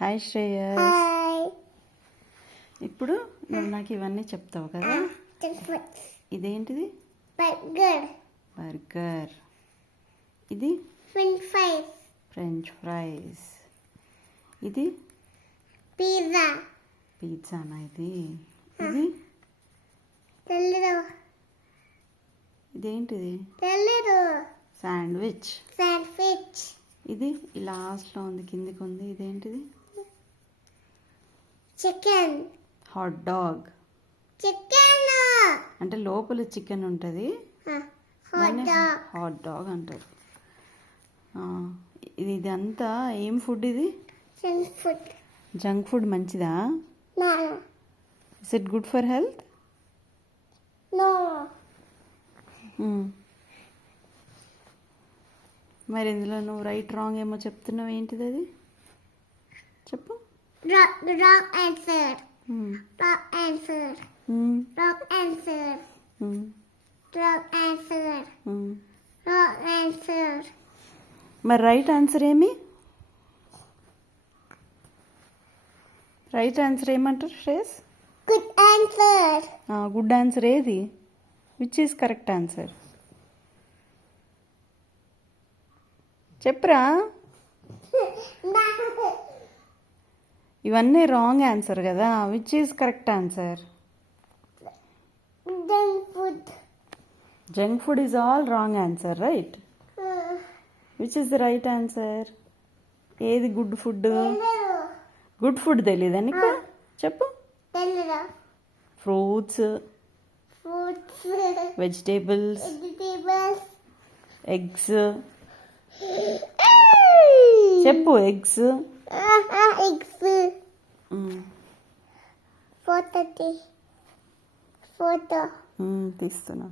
Hi Shreyas. Hi. ఇప్పుడు నువ్వు నాకు ఇవన్నీ చెప్తావు కదా. ఇదేంటిది? బర్గర్. బర్గర్. ఇది ఫ్రెంచ్ ఫ్రైస్. French fries. ఇది పిజ్జా. పిజ్జానా ఇది? ఇది తెలీదు. ఇదేంటిది? తెలీదు. శాండ్విచ్. శాండ్విచ్. ఇది ఈ లాస్ట్లో ఉంది, కిందికి ఉంది. ఇదేంటిది? చికెన్. Hot dog. చికెన్ అంటే లోపల చికెన్ ఉంటుంది, హాట్ డాగ్. హాట్ డాగ్ అంటారు. ఇది ఇదంతా ఏం ఫుడ్ ఇది? Junk food. జంక్ ఫుడ్ మంచిదా? No. Is it good for health? No. మరి ఇందులో నువ్వు రైట్ రాంగ్ ఏమో చెప్తున్నావు, ఏంటిది అది చెప్పు. Wrong answer. Wrong answer. Wrong answer. Wrong answer. Wrong answer. మరి రైట్ ఆన్సర్ ఏమి? రైట్ ఆన్సర్ ఏమంటారు Shreyas? Good answer. Good answer ఏది? విచ్ ఈస్ కరెక్ట్ ఆన్సర్ చెప్పురా. ఇవన్నీ రాంగ్ ఆన్సర్ కదా. Which is correct answer? Junk food. Junk food is all wrong answer, right? Which is the right answer? ఏది good food? Good food తెలీదా నీకు? చెప్పు. తెలీదు. Fruits, Fruits. Vegetables, Vegetables. Eggs. చెప్పు. Eggs. Eggs. 4:30. Photo. తీస్తున్నా.